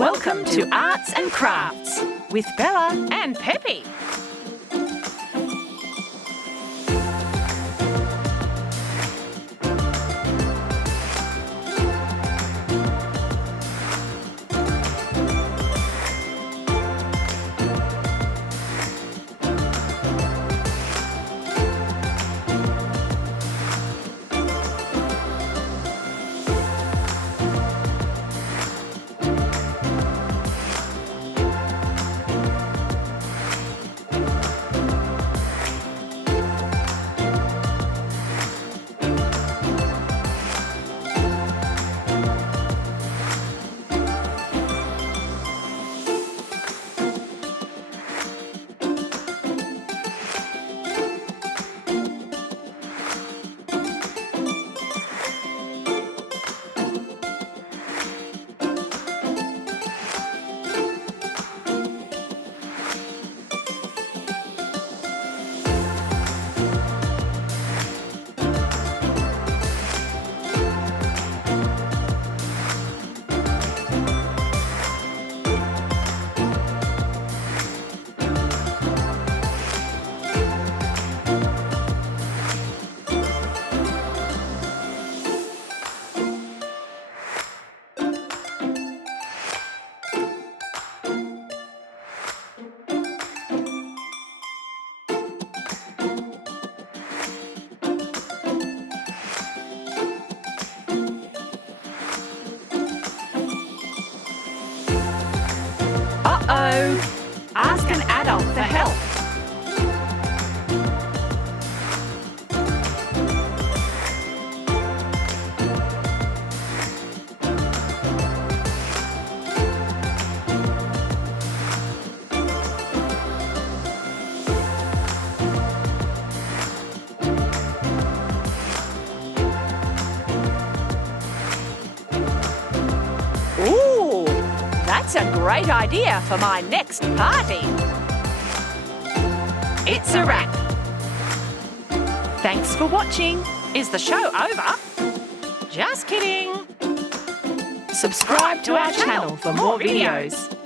Welcome to Arts and Crafts with Bella and Peppy. Uh-oh! Ask an adult for help. Ooh! That's a great idea for my next party. It's a wrap. Thanks for watching. Is the show over? Just kidding. Subscribe to our channel for more videos.